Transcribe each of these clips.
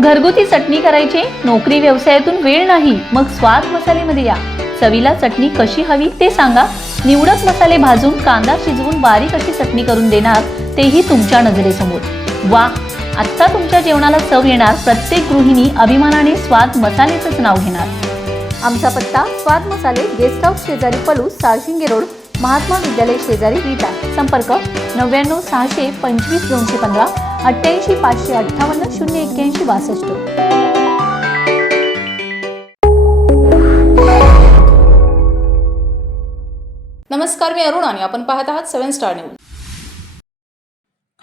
घरगुती चटणी करायची, नोकरी व्यवसायातून वेळ नाही, मग स्वाद मसालेमध्ये या. चवीला चटणी कशी हवी ते सांगा. निवडक मसाले भाजून, कांदा शिजवून बारीक अशी चटणी करून देणार, तेही तुमच्या नजरेसमोर. वा, आत्ता तुमच्या जेवणाला चव येणार. प्रत्येक गृहिणी अभिमानाने स्वाद मसालेचंच नाव घेणार. आमचा पत्ता: स्वाद मसाले, गेस्ट हाऊस शेजारी पलूस, साळशिंगे रोड, महात्मा विद्यालय शेजारी विटा. संपर्क 99 600 25 215 88 558 081 62. नमस्कार, मी अरुण आणि आपण पाहत आहात 7 स्टार न्यूज.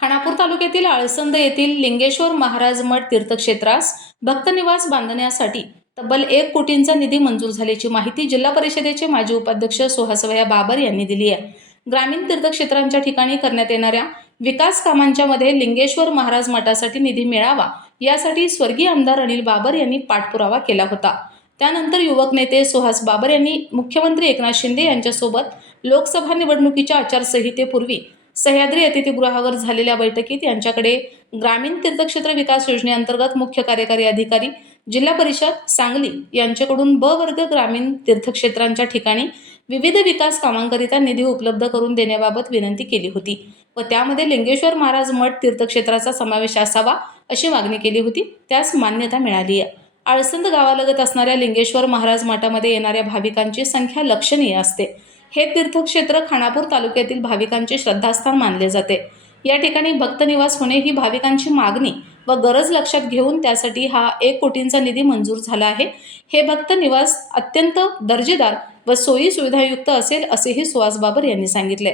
खानापूर तालुक्यातील आळसंद येथील लिंगेश्वर महाराज मठ तीर्थक्षेत्रास भक्तनिवास बांधण्यासाठी तब्बल 1 कोटींचा निधी मंजूर झाल्याची माहिती जिल्हा परिषदेचे माजी उपाध्यक्ष सुहासवया बाबर यांनी दिली आहे. ग्रामीण तीर्थक्षेत्रांच्या ठिकाणी करण्यात येणाऱ्या विकास कामांच्या मध्ये लिंगेश्वर महाराज मठासाठी निधी मिळावा यासाठी स्वर्गीय आमदार अनिल बाबर यांनी पाठपुरावा केला होता. त्यानंतर युवक नेते सुहास बाबर यांनी मुख्यमंत्री एकनाथ शिंदे यांच्यासोबत लोकसभा निवडणुकीच्या आचारसंहितेपूर्वी सह्याद्री अतिथीगृहावर झालेल्या बैठकीत यांच्याकडे ग्रामीण तीर्थक्षेत्र विकास योजनेअंतर्गत मुख्य कार्यकारी अधिकारी जिल्हा परिषद सांगली यांच्याकडून ब वर्ग ग्रामीण तीर्थक्षेत्रांच्या ठिकाणी विविध विकास कामांकरिता निधी उपलब्ध करून देण्याबाबत विनंती केली होती व त्यामध्ये लिंगेश्वर महाराज मठ तीर्थक्षेत्राचा समावेश असावा अशी मागणी केली होती. त्यास मान्यता मिळाली आहे. आळसंद गावालगत असणाऱ्या लिंगेश्वर महाराज मठामध्ये येणाऱ्या भाविकांची संख्या लक्षणीय असते. हे तीर्थक्षेत्र खानापूर तालुक्यातील भाविकांचे श्रद्धास्थान मानले जाते. या ठिकाणी भक्तनिवास होणे ही भाविकांची मागणी व गरज लक्षात घेऊन त्यासाठी हा 1 कोटींचा निधी मंजूर झाला आहे. हे भक्तनिवास अत्यंत दर्जेदार व सोयी सुविधायुक्त असेल असेही सुहास बाबर यांनी सांगितले.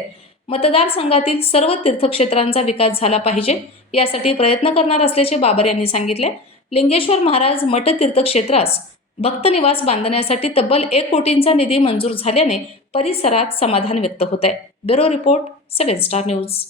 मतदारसंघातील सर्व तीर्थक्षेत्रांचा विकास झाला पाहिजे यासाठी प्रयत्न करणार असल्याचे बाबर यांनी सांगितले. लिंगेश्वर महाराज मठ तीर्थक्षेत्रास भक्तनिवास बांधण्यासाठी तब्बल 1 कोटींचा निधी मंजूर झाल्याने परिसरात समाधान व्यक्त होत आहे. Bureau report, 7 star news.